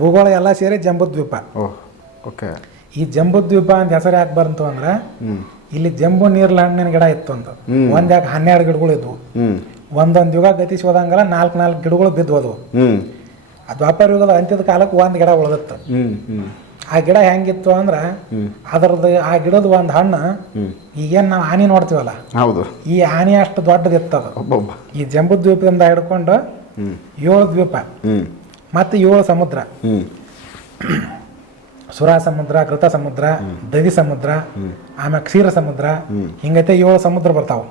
ಭೂಗೋಳ ಎಲ್ಲ ಸೇರಿ ಜಂಬುದ್ವೀಪ. ಓಕೆ. ಈ ಜಂಬುದ್ವೀಪ ಅಂತ ಹೆಸರು ಯಾಕೆ ಬಂತು ಅಂದ್ರೆ ಇಲ್ಲಿ ಜಂಬು ನೀರ್ಲ ಹಣ್ಣಿನ ಗಿಡ ಇತ್ತು ಅಂತ. ಒಂದ್ ಯಾಕೆ ಹನ್ನೆರಡು ಗಿಡಗಳು ಇದ್ವು. ಒಂದೊಂದು ಯುಗ ಗತಿಸಿ ಹೋದಂಗಲ್ಲ ನಾಲ್ಕು ನಾಲ್ಕು ಗಿಡಗಳು ಬಿದ್ದವು ಹ್ಞೂ ವ್ಯಾಪಾರ ಯುಗದ ಅಂತ್ಯದ ಕಾಲಕ್ಕೆ ಒಂದು ಗಿಡ ಉಳಿದಿತ್ತು. ಆ ಗಿಡ ಹೆಂಗಿತ್ತು ಅಂದ್ರೆ. ಅದರದ್ದು ಆ ಗಿಡದ ಒಂದು ಹಣ್ಣು ಈಗೇನು ನಾವು ಆನೆ ನೋಡ್ತೀವಲ್ಲ? ಹೌದು. ಈ ಆನಿ ಅಷ್ಟು ದೊಡ್ಡದಿತ್ತು ಅದು ಒಬ್ಬೊಬ್ಬ. ಈ ಜಂಬುದ್ವೀಪದಿಂದ ಹಿಡ್ಕೊಂಡು ಹ್ಞೂ ಏಳು ದ್ವೀಪ. ಮತ್ತು ಏಳು ಸಮುದ್ರ. ಸುರಾ ಸಮುದ್ರ ಕೃತ ಸಮುದ್ರ ದವಿ ಸಮುದ್ರ ಆಮೇಲೆ ಕ್ಷೀರ ಸಮುದ್ರ ಹಿಂಗೈತೆ ಏಳು ಸಮುದ್ರ ಬರ್ತಾವ.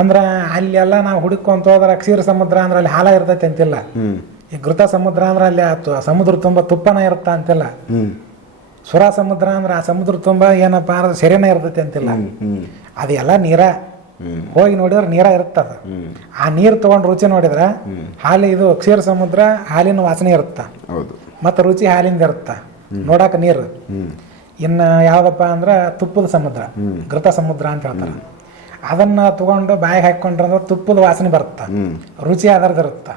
ಅಂದ್ರೆ ಅಲ್ಲೆಲ್ಲ ನಾವು ಹುಡುಕೊಂತ ಹೋದ್ರೆ ಕ್ಷೀರ ಸಮುದ್ರ ಅಂದ್ರೆ ಅಲ್ಲಿ ಹಾಲ ಇರ್ತೈತೆ ಅಂತಿಲ್ಲ. ಈ ಘೃತ ಸಮುದ್ರ ಅಂದ್ರೆ ಅಲ್ಲಿ ಆ ಸಮುದ್ರ ತುಂಬ ತುಪ್ಪನ ಇರುತ್ತ ಅಂತಿಲ್ಲ. ಸುರ ಸಮುದ್ರ ಅಂದ್ರೆ ಆ ಸಮುದ್ರ ತುಂಬ ಏನಪ್ಪ ಅಂದ್ರೆ ಸೆರೆನ ಇರ್ತೈತೆ ಅಂತಿಲ್ಲ. ಅದೆಲ್ಲ ನೀರ. ಹೋಗಿ ನೋಡಿದ್ರೆ ನೀರ ಇರುತ್ತೆ ಅದು ಆ ನೀರು ತಗೊಂಡು ರುಚಿ ನೋಡಿದ್ರೆ ಹಾಲಿ ಇದು ಕ್ಷೀರ ಸಮುದ್ರ ಹಾಲಿನ ವಾಸನೆ ಇರುತ್ತೆ. ಹೌದು. ಮತ್ತು ರುಚಿ ಹಾಲಿಂದ ಇರುತ್ತೆ. ನೋಡಾಕ ನೀರು. ಇನ್ನು ಯಾವುದಪ್ಪ ಅಂದ್ರೆ ತುಪ್ಪದ ಸಮುದ್ರ ಘೃತ ಸಮುದ್ರ ಅಂತ ಹೇಳ್ತಾರೆ. ಅದನ್ನ ತಗೊಂಡು ಬಾಯಿಗೆ ಹಾಕೊಂಡ್ರೆ ಅಂದ್ರೆ ತುಪ್ಪದ ವಾಸನೆ ಬರುತ್ತೆ. ರುಚಿ ಇರುತ್ತ.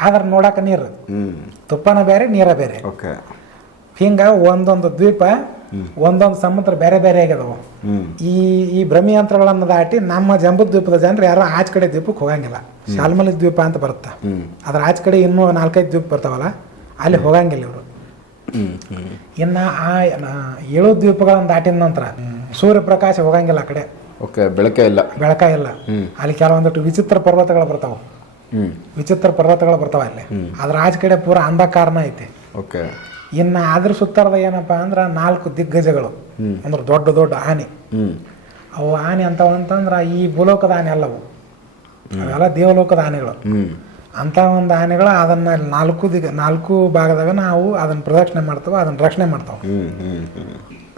ಆದ್ರೆ ನೋಡಾಕ ನೀರು. ತುಪ್ಪನ ಬೇರೆ ನೀರ ಬೇರೆ. ಹಿಂಗ ಒಂದೊಂದು ದ್ವೀಪ ಒಂದೊಂದು ಸಮುದ್ರ ಬೇರೆ ಬೇರೆ ಆಗ್ಯದವು ಈ ಈ ಭ್ರಮಿಯಂತ್ರಗಳನ್ನು ದಾಟಿ ನಮ್ಮ ಜಂಬು ದ್ವೀಪದ ಜನರು ಯಾರು ಆಚ ಕಡೆ ದ್ವೀಪಕ್ಕೆ ಹೋಗಂಗಿಲ್ಲ. ಶಾಲ್ಮಲಿ ದ್ವೀಪ ಅಂತ ಬರುತ್ತೆ. ಅದರ ಆಚ ಕಡೆ ಇನ್ನೂ ನಾಲ್ಕೈದು ದ್ವೀಪ ಬರ್ತಾವಲ್ಲ ಅಲ್ಲಿ ಹೋಗಂಗಿಲ್ಲ ಇವರು. ಇನ್ನು ಆ ಏಳು ದ್ವೀಪಗಳನ್ನು ದಾಟಿದ ನಂತರ ಸೂರ್ಯಪ್ರಕಾಶ ಹೋಗಂಗಿಲ್ಲ ಆ ಕಡೆ. ಓಕೆ ಬೆಳಕ ಇಲ್ಲ. ಬೆಳಕ ಇಲ್ಲ. ಅಲ್ಲಿ ಕೆಲವೊಂದಷ್ಟು ವಿಚಿತ್ರ ಪರ್ವತಗಳು ಬರ್ತಾವೆ. ವಿಚಿತ್ರ ಪರ್ವತಗಳು ಬರ್ತಾವ ಅಲ್ಲಿ. ಅದ್ರ ಆಚ ಕಡೆ ಪೂರ ಅಂಧಕಾರನ ಐತಿ. ಓಕೆ. ಇನ್ನು ಅದ್ರ ಸುತ್ತರದ ಏನಪ್ಪ ಅಂದ್ರೆ ನಾಲ್ಕು ದಿಗ್ಗಜಗಳು. ಅಂದ್ರೆ ದೊಡ್ಡ ದೊಡ್ಡ ಆನೆ. ಅವು ಆನೆ ಅಂತವಂತಂದ್ರ ಈ ಭೂಲೋಕದ ಆನೆ ಅಲ್ಲವು. ಅವೆಲ್ಲ ದೇವಲೋಕದ ಆನೆಗಳು. ಅಂತ ಒಂದು ಆನೆಗಳು ಅದನ್ನ ನಾಲ್ಕು ದಿಗ್ ನಾಲ್ಕು ಭಾಗದಾಗ ನಾವು ಅದನ್ನ ಪ್ರದಕ್ಷಿಣೆ ಮಾಡ್ತವೆ ಅದನ್ನ ರಕ್ಷಣೆ ಮಾಡ್ತಾವೆ.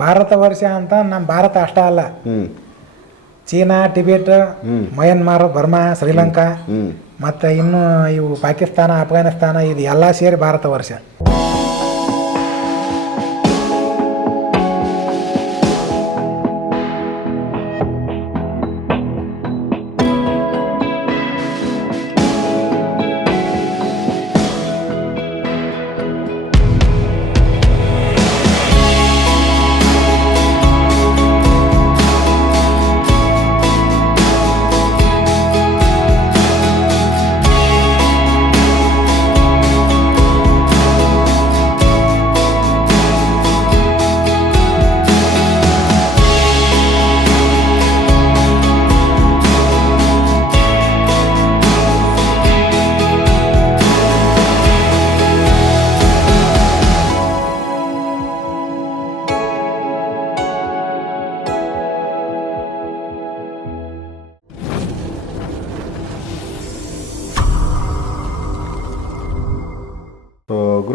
ಭಾರತ ವರ್ಷ ಅಂತ ನಮ್ಮ ಭಾರತ ಅಷ್ಟ ಅಲ್ಲ. China Tibet Myanmar Burma Sri Lanka ಮತ್ತು ಇನ್ನು ಇವು ಪಾಕಿಸ್ತಾನ ಅಫ್ಘಾನಿಸ್ತಾನ ಇದು ಎಲ್ಲ ಸೇರಿ ಭಾರತ ವರ್ಷ.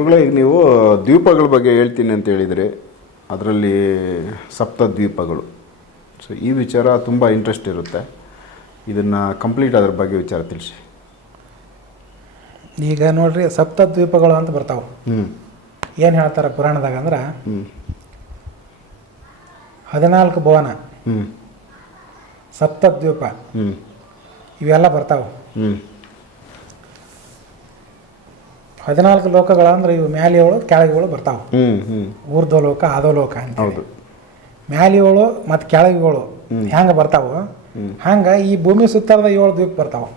ಗುರುಗಳೇ ಈಗ ನೀವು ದ್ವೀಪಗಳ ಬಗ್ಗೆ ಹೇಳ್ತೀನಿ ಅಂತ ಹೇಳಿದರೆ ಅದರಲ್ಲಿ ಸಪ್ತ ದ್ವೀಪಗಳು. ಸೊ ಈ ವಿಚಾರ ತುಂಬ ಇಂಟ್ರೆಸ್ಟ್ ಇರುತ್ತೆ. ಇದನ್ನು ಕಂಪ್ಲೀಟ್ ಅದ್ರ ಬಗ್ಗೆ ವಿಚಾರ ತಿಳಿಸಿ. ಈಗ ನೋಡ್ರಿ ಸಪ್ತ ದ್ವೀಪಗಳು ಅಂತ ಬರ್ತಾವೆ. ಹ್ಞೂ ಏನು ಹೇಳ್ತಾರೆ ಪುರಾಣದಾಗ ಅಂದ್ರೆ ಹ್ಞೂ ಹದಿನಾಲ್ಕು ಭವನ ಹ್ಞೂ ಸಪ್ತ ದ್ವೀಪ ಹ್ಞೂ ಇವೆಲ್ಲ ಬರ್ತಾವೆ. ಹ್ಞೂ ಹದಿನಾಲ್ಕು ಲೋಕಗಳು ಅಂದ್ರೆ ಇವು ಕೆಳಗೆ ಅವಳು ಬರ್ತಾವೆ. ಊರ್ಧ್ವ ಲೋಕ ಅದೋ ಅಧೋಲೋಕ ಅಂತ ಹೌದು. ಮತ್ ಮತ್ತು ಏಳು ಹೆಂಗೆ ಬರ್ತಾವ? ಹಂಗೆ ಈ ಭೂಮಿ ಸುತ್ತರದ ಏಳು ದ್ವೀಪ ಬರ್ತಾವೆ.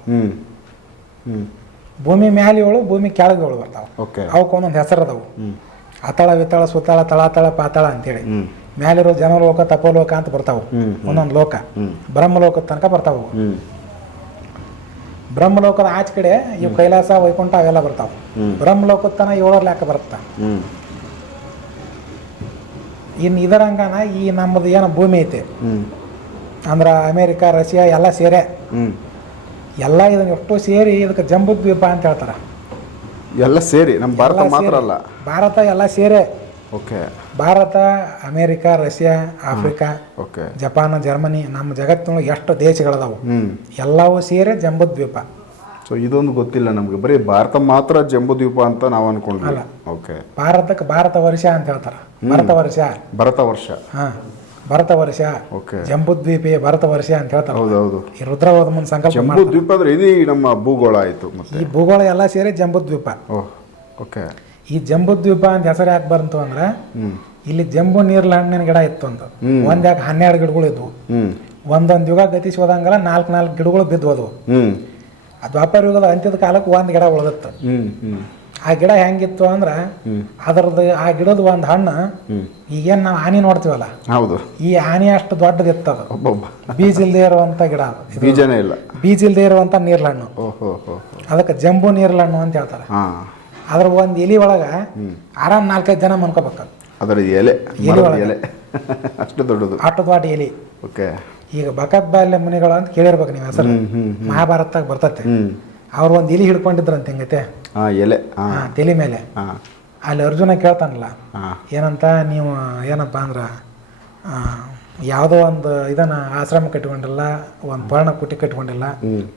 ಭೂಮಿ ಮ್ಯಾಲಿಗಳು ಭೂಮಿ ಕೆಳಗೆ ಬರ್ತಾವೆ. ಓಕೆ. ಅವಕ್ಕೆ ಒಂದೊಂದು ಹೆಸರು ಅದಾವು. ಅತಳ ವಿತಳ ಸುತ್ತಳ ತಳಾತಳ ಪಾತಾಳ ಅಂತೇಳಿ. ಹೇಳಿ ಮ್ಯಾಲಿರೋ ಜನಲೋಕ ತಪೋಲೋಕ ಅಂತ ಬರ್ತಾವ್. ಒಂದೊಂದು ಲೋಕ. ಬ್ರಹ್ಮ ಬ್ರಹ್ಮಲೋಕದ ತನಕ ಬರ್ತಾವು ಬ್ರಹ್ಮಲೋಕದ ಆಚೆ ಕಡೆ ಇವು ಕೈಲಾಸ ವೈಕುಂಠ ಅವೆಲ್ಲ ಬರ್ತಾವೆ. ಹ್ಮ್. ಬ್ರಹ್ಮಲೋಕದ ತನ ಏಳರ ಲೆಕ್ಕ ಬರುತ್ತೆ. ಇನ್ ಇನ್ನು ಇದರಂಗನ ಈ ನಮ್ಮದು ಏನು ಭೂಮಿ ಐತಿ. ಅಂದ್ರೆ ಅಮೇರಿಕ ರಷ್ಯಾ ಎಲ್ಲ ಸೇರೆ. ಎಲ್ಲ ಇದನ್ನ ಎಷ್ಟು ಸೇರಿ ಇದಕ್ಕೆ ಜಂಬುದ್ವೀಪ ಅಂತ ಹೇಳ್ತಾರೆ. ಎಲ್ಲ ಸೇರಿ ನಮ್ಮ ಭಾರತ ಮಾತ್ರ ಅಲ್ಲ. ಭಾರತ ಎಲ್ಲ ಸೇರೆ. Okay Bharat America Russia Africa okay Japan Germany ನಮ್ಮ ಜಗತ್ತಿನೊಳಗೆ ಎಷ್ಟು ದೇಶಗಳದಾವು? ಎಲ್ಲವೂ ಸೇರಿ ಜಂಬುದ್ವೀಪ. ಸೊ ಇದೊಂದು ಗೊತ್ತಿಲ್ಲ ನಮಗೆ. ಬರೀ ಭಾರತ ಮಾತ್ರ ಜಂಬುದ್ವೀಪ ಅಂತ ನಾವು ಅನ್ಕೊಂಡ್ವಿ. ಅಲ್ಲ. ಓಕೆ ಭಾರತಕ್ಕೆ ಭಾರತ ವರ್ಷ ಅಂತ ಹೇಳ್ತಾರೆ. ಭರತ ವರ್ಷ. ಭರತ ವರ್ಷ. ಹಾ. ಭರತ ವರ್ಷ. ಓಕೆ ಜಂಬುದ್ವೀಪಿ ಭರತ ವರ್ಷ ಅಂತ ಹೇಳ್ತಾರೆ. ಹೌದು ಈ ರುದ್ರವಾದ ಮುಂದೆ ಸಂಕಲ್ಪ ಜಂಬುದ್ವೀಪ ಮಾಡ್ತಾರೆ. ದ್ವೀಪ ಅಂದ್ರೆ ಇಡೀ ನಮ್ಮ ಭೂಗೋಳ ಆಯ್ತು ಮತ್ತೆ. ಈ ಭೂಗೋಳ ಎಲ್ಲ ಸೇರಿ ಜಂಬುದ್ವೀಪ. ಓಹ್ ಓಕೆ ಈ ಜಂಬುದ್ವೀಪ ಅಂತ ಹೆಸರು ಯಾಕೆ ಬಂತು ಅಂದ್ರೆ ಇಲ್ಲಿ ಜಂಬು ನೀರ್ಲ ಹಣ್ಣಿನ ಗಿಡ ಇತ್ತು ಅಂತ. ಒಂದ್ ಯಾಕೆ ಹನ್ನೆರಡು ಗಿಡಗಳು ಇದ್ವು. ಒಂದೊಂದು ಯುಗ ಗತಿಸಿ ಹೋದಂಗಲ್ಲ ನಾಲ್ಕು ನಾಲ್ಕು ಗಿಡಗಳು ಬಿದ್ದೋದು ಅದು ವ್ಯಾಪಾರ ಯುಗದ ಅಂತ್ಯದ ಕಾಲಕ್ಕೆ ಒಂದು ಗಿಡ ಉಳಿದಿತ್ತು. ಆ ಗಿಡ ಹೆಂಗಿತ್ತು ಅಂದ್ರೆ. ಅದರದ್ದು ಆ ಗಿಡದ ಒಂದು ಹಣ್ಣು ಈಗೇನು ನಾವು ಹಾನಿ ನೋಡ್ತೀವಲ್ಲ? ಹೌದು. ಈ ಹಾನಿ ಅಷ್ಟು ದೊಡ್ಡದಿತ್ತು ಅದು. ಬೀಜ ಇಲ್ಲದೆ ಇರುವಂತ ಗಿಡ ಅದು. ಬೀಜನೇ ಇಲ್ಲ. ಬೀಜ ಇಲ್ಲದೆ ಇರುವಂತ ನೀರ್ಲಣ್ಣು ಅದಕ್ಕೆ ಜಂಬು ನೀರ್ಲಣ್ಣು ಅಂತ ಹೇಳ್ತಾರೆ. ಅದ್ರ ಒಂದು ಎಲಿ ಒಳಗೆ ಆರಾಮ್ ನಾಲ್ಕೈದು ಜನ ಮನ್ಕೋಬೇಕು ಅದರ ಎಲೆ ಎಲೆ. ಎಲೆ. ಅಷ್ಟು ದೊಡ್ಡದು. ಅಷ್ಟು ದೊಡ್ಡ ಎಲಿ. ಓಕೆ. ಈಗ ಬಕತ್ ಬಾಲ್ಯ ಮುನಿಗಳು ಅಂತ ಕೇಳಿರ್ಬೇಕು ನೀವು ಹೆಸರು. ಮಹಾಭಾರತದಾಗ ಬರ್ತತೆ. ಅವ್ರ ಒಂದು ಎಲಿ ಹಿಡ್ಕೊಂಡಿದ್ರಂತ ಹಿಂಗೈತೆ? ಹಾಂ ಎಲೆ. ತಲೆ ಮೇಲೆ. ಅಲ್ಲಿ ಅರ್ಜುನ ಕೇಳ್ತಾನಲ್ಲ ಏನಂತ ನೀವು ಏನಪ್ಪ ಅಂದ್ರೆ ಯಾವುದೋ ಒಂದು ಇದನ್ನ ಆಶ್ರಮ ಕಟ್ಕೊಂಡಿಲ್ಲ ಒಂದು ಪರ್ಣ ಕುಟ್ಟಿ ಕಟ್ಕೊಂಡಿಲ್ಲ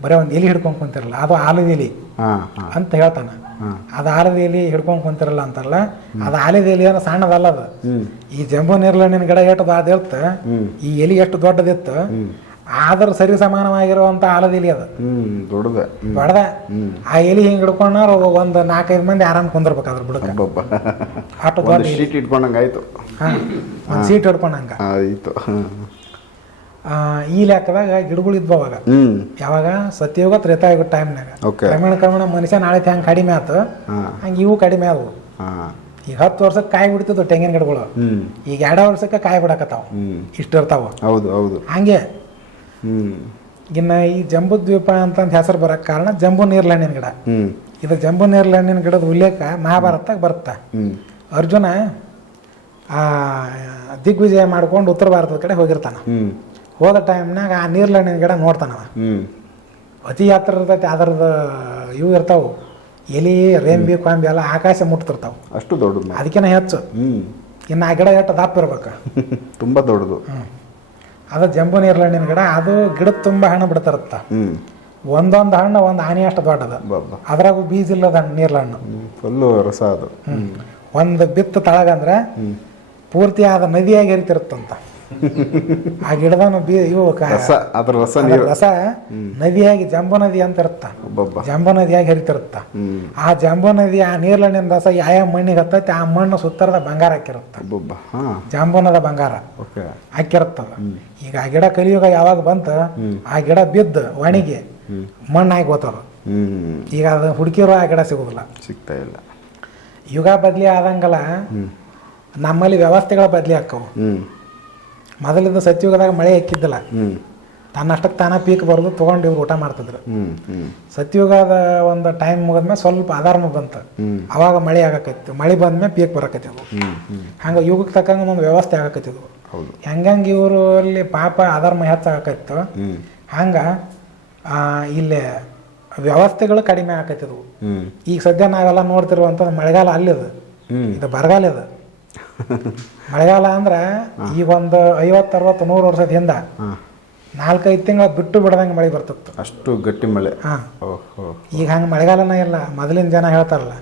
ಬರೀ ಒಂದು ಎಲಿ ಹಿಡ್ಕೊಂಡು ಕುಂತಿರಲ್ಲ ಅದು ಆಲದ ಎಲಿ ಅಂತ ಹೇಳ್ತಾನ. ಅದು ಆಲದ ಎಲಿ ಹಿಡ್ಕೊಂಡು ಕುಂತಿರಲ್ಲ ಅಂತಲ್ಲ ಅದು ಆಲದ ಎಲಿ ಏನೋ ಸಣ್ಣದಲ್ಲ ಅದು. ಈ ಜಂಬೂ ನಿನ್ ಗಿಡ ಎಷ್ಟು ಅದಿರುತ್ತೆ ಹ್ಮ್. ಈ ಎಲಿ ಎಷ್ಟು ದೊಡ್ಡದಿತ್ತು ಆದ್ರ ಸರಿ ಸಮಾನವಾಗಿರುವಂತ ಆಲದ ಇಲಿ ಅದು. ದೊಡ್ಡದ. ಬಡದ. ಆ ಎಲಿ ಹಿಂಗ್ ಹಿಡ್ಕೊಂಡ್ರ ಒಂದು ನಾಲ್ಕೈದು ಮಂದಿ ಆರಾಮ್ ಕುಂದ್ರಬೇಕಾದ್ರೆ ಅದ್ರ ಬುಡಕ ಒಬ್ಬೊಬ್ಬ ಅಷ್ಟು ಒಂದು ದೊಡ್ಡ ಶೀಟ್ ಇಟ್ಕೊಂಡಂಗೆ ಆಯಿತು. ಹಾ ಒಂದು ಸೀಟ್ ಹಿಡ್ಕೊಂಡಂಗ. ಆಯಿತು. ಈ ಲೆಕ್ಕದಾಗ ಗಿಡಗಳು ಇದ್ವು ಅವಾಗ. ಯಾವಾಗ? ಸತ್ಯಯುಗ ತ್ರೇತಾಯುಗ ಟೈಮ್ನಾಗ. ಕ್ರಮೇಣ ಕ್ರಮೇಣ ಮನುಷ್ಯ ನಾಳೆ ಹೆಂಗೆ ಕಡಿಮೆ ಆತು ಹಂಗ ಇವು ಕಡಿಮೆ ಆದವು. ಈಗ ಹತ್ತು ವರ್ಷಕ್ಕೆ ಕಾಯಿ ಬಿಡ್ತಿದ್ವು ತೆಂಗಿನ ಗಿಡಗಳು. ಈಗ ಎರಡು ವರ್ಷಕ್ಕೆ ಕಾಯಿ ಬಿಡಕತ್ತಾವ. ಇಷ್ಟು ಇರ್ತಾವ. ಹೌದು ಹೌದು. ಹಂಗೆ. ಇನ್ನು ಈ ಜಂಬು ದ್ವೀಪ ಅಂತಂದು ಹೆಸರು ಬರೋಕ್ಕೆ ಕಾರಣ ಜಂಬು ನೀರ್ಲಣ್ಣಿನ ಗಿಡ. ಇದು ಜಂಬು ನೀರ್ಲಣ್ಣಿನ ಗಿಡದ ಉಲ್ಲೇಖ ಮಹಾಭಾರತದಾಗ ಬರುತ್ತೆ ಅರ್ಜುನ ಆ ದಿಗ್ವಿಜಯ ಮಾಡ್ಕೊಂಡು ಉತ್ತರ ಭಾರತದ ಕಡೆ ಹೋಗಿರ್ತಾನ. ಹೋದ ಟೈಮ್ನಾಗ ಆ ನೀರ್ಲಣ್ಣಿನ ಗಿಡ ನೋಡ್ತಾನವ. ಅತಿ ಹತ್ರ ಇರ್ತೈತಿ ಅದ್ರದ್ದು ಇವು ಇರ್ತಾವು. ಎಲಿ ರೇಂಬಿ ಕೊಂಬಿ ಎಲ್ಲ ಆಕಾಶ ಮುಟ್ತಿರ್ತಾವ. ಅಷ್ಟು ದೊಡ್ಡದು ಅದಕ್ಕಿಂತ ಹೆಚ್ಚು. ಇನ್ನು ಆ ಗಿಡ ಎಷ್ಟು ದಪ್ಪ ಇರ್ಬೇಕು. ತುಂಬ ದೊಡ್ಡದು. ಅದು ಜಂಬೂ ನೀರ್ಲಣ್ಣಿನ ಗಿಡ ಅದು ಗಿಡದ ತುಂಬ ಹಣ್ಣು ಬಿಡ್ತಿರುತ್ತ. ಒಂದೊಂದು ಹಣ್ಣು ಒಂದು ಆನೆ ಅಷ್ಟು ದೊಡ್ಡದ. ಅದ್ರಾಗ ಬೀಜ ಇಲ್ಲದ ಹಣ್ಣು ನೀರ್ಲಣ್ಣು ಫುಲ್ಲು ರಸ ಅದು. ಒಂದು ಬಿತ್ತು ತಳಗಂದ್ರೆ ಪೂರ್ತಿ ಆದ ನದಿಯಾಗಿ ಹರಿತಿರುತ್ತಂತ. ಆ ಗಿಡದನು ಬೀ ರಸ ಅದ್ರ ರಸ ನೀರು. ರಸ ನದಿಯಾಗಿ ಜಂಬ ನದಿ ಅಂತ ಇರುತ್ತ? ಒಬ್ಬೊಬ್ಬ. ಜಂಬೂ ನದಿಯಾಗಿ ಹರಿತಿರುತ್ತ? ಆ ಜಂಬ ನದಿ ಆ ನೀರ್ಲಣ್ಣಿನ ರಸ ಯಾವ ಮಣ್ಣಿಗೆ ಹತ್ತೈತಿ ಆ ಮಣ್ಣು ಸುತ್ತರದ ಬಂಗಾರ ಹಾಕಿರುತ್ತ? ಒಬ್ಬೊಬ್ಬ ಹಾಂ. ಜಾಂಬೂನದ ಬಂಗಾರ ಓಕೆ. ಹಾಕಿರುತ್ತದ ಈಗ ಆ ಗಿಡ ಕಲಿಯುಗ ಯಾವಾಗ ಬಂತ? ಆ ಗಿಡ ಬಿದ್ದು ಒಣಗಿ ಮಣ್ಣಾಗಿ ಹೋತದ. ಈಗ ಅದು ಹುಡುಕಿರೋ ಆ ಗಿಡ ಸಿಗೋದಿಲ್ಲ. ಸಿಗ್ತಾ ಇಲ್ಲ. ಯುಗ ಬದ್ಲಿ ಆದಂಗಲ್ಲ. ನಮ್ಮಲ್ಲಿ ವ್ಯವಸ್ಥೆಗಳ ಬದ್ಲಿ ಆಕ್ಕವು ಹ್ಞೂ ಮೊದಲಿದ್ದ ಸತ್ಯುಗದಾಗ ಮಳೆ ಹಾಕಿದ್ದಿಲ್ಲ ತನ್ನ ತನ್ನಷ್ಟಕ್ಕೆ ತಾನ ಪೀಕ್ ಬರೋದು ತೊಗೊಂಡು ಇವ್ರು ಊಟ ಮಾಡ್ತಿದ್ರು. ಸತ್ಯುಗದ ಒಂದು ಟೈಮ್ ಮುಗಿದ್ಮೇಲೆ ಸ್ವಲ್ಪ ಅಧಾರ್ಮ ಬಂತು. ಅವಾಗ ಮಳೆ ಆಗಕತ್ತಿತ್ತು ಮಳೆ ಬಂದ್ಮೇಲೆ ಪೀಕ್ ಬರಕತ್ತಿದ್ವು ಹಂಗೆ ಯುಗಕ್ಕೆ ತಕ್ಕಂಗೆ ಒಂದು ವ್ಯವಸ್ಥೆ ಆಗಕತ್ತಿದ್ವು ಹೌದು. ಹೆಂಗಂಗೆ ಇವರು ಅಲ್ಲಿ ಪಾಪ ಅಧರ್ಮ ಹೆಚ್ಚಾಗತ್ತಿತ್ತು ಹ್ಞೂ ಹಂಗೆ ಇಲ್ಲಿ ವ್ಯವಸ್ಥೆಗಳು ಕಡಿಮೆ ಆಕತ್ತಿದ್ವು ಈಗ ಸದ್ಯ ನಾವೆಲ್ಲ ನೋಡ್ತಿರುವಂಥದ್ದು ಮಳೆಗಾಲ ಅಲ್ಲಿದೆ. ಇದು ಬರಗಾಲ ಇದು. ಮಳೆಗಾಲ ಅಂದ್ರೆ ಈಗ ಒಂದು ಐವತ್ತು ಅರವತ್ತು ನೂರು ವರ್ಷದ ಹಿಂದೆ ನಾಲ್ಕೈದು ತಿಂಗಳ ಬಿಟ್ಟು ಬಿಡದಂಗೆ ಮಳೆ ಬರ್ತಿತ್ತು. ಅಷ್ಟು ಗಟ್ಟಿ ಮಳೆ. ಈಗ ಹಂಗೆ ಮಳೆಗಾಲನೇ ಇಲ್ಲ ಮೊದಲಿನ ಜನ ಹೇಳ್ತಾರಲ್ಲ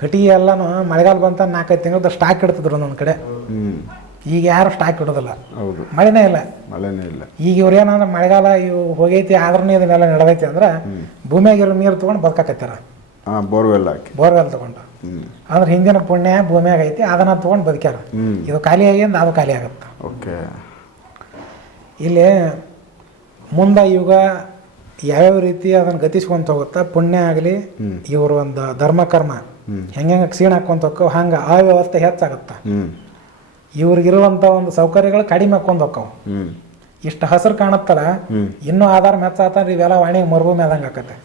ಕಟಿಗೆ ಎಲ್ಲಾನು ಮಳೆಗಾಲ ಬಂತ ನಾಲ್ಕೈದು ತಿಂಗಳದ್ದು ಸ್ಟಾಕ್ ಇಡ್ತಿದ್ರು ಒಂದೊಂದು ಕಡೆ. ಈಗ ಯಾರು ಸ್ಟಾಕ್ ಇಡೋದಿಲ್ಲ. ಹೌದು. ಮಳೆನೇ ಇಲ್ಲ. ಮಳೆನೇ ಇಲ್ಲ. ಈಗ ಇವ್ರು ಏನಂದ್ರೆ ಮಳೆಗಾಲ ಇವು ಹೋಗೈತಿ ಆದ್ರೂ ಇದನ್ನೆಲ್ಲ ನಡೆದೈತಿ ಅಂದ್ರೆ ಭೂಮಿಯಾಗಿರೋ ನೀರು ತೊಗೊಂಡು ಬದುಕಾಕತ್ತಾರ ಬೋರ್ವೆಲ್ ಹಾಕಿ. ಬೋರ್ವೆಲ್ ತಗೊಂಡು. ಅಂದ್ರೆ ಹಿಂದಿನ ಪುಣ್ಯ ಭೂಮಿಯಾಗ ಐತಿ ಅದನ್ನ ತೊಗೊಂಡು ಬದುಕ್ಯಾರ. ಇದು ಖಾಲಿ ಆಗಿಂದ ಅದು ಖಾಲಿ ಆಗುತ್ತೆ. ಓಕೆ. ಇಲ್ಲಿ ಮುಂದೆ ಯುಗ ಯಾವ್ಯಾವ ರೀತಿ ಅದನ್ನು ಗತಿಸ್ಕೊಂತ ಹೋಗುತ್ತಾ ಪುಣ್ಯ ಆಗಲಿ ಇವರು ಒಂದು ಧರ್ಮ ಕರ್ಮ. ಹೆಂಗೆ ಕ್ಷೀಣ ಹಾಕೊಂತ ಹೋಕ್ಕವು ಹಂಗೆ ಆ ವ್ಯವಸ್ಥೆ ಹೆಚ್ಚಾಗತ್ತ. ಇವ್ರಿಗಿರುವಂಥ ಒಂದು ಸೌಕರ್ಯಗಳು ಕಡಿಮೆ ಹಾಕೊಂಡ್ ಹೋಕ್ಕವು ಇಷ್ಟು ಹಸಿರು ಕಾಣತ್ತಲ್ಲ. ಇನ್ನೂ ಆಧಾರ ಮೆಚ್ಚಾತಂದ್ರೆ ಇವೆಲ್ಲ ವಾಣಿಗೆ ಮರುಭೂಮಿ ಆದಂಗೆ ಆಕತ್ತೆ.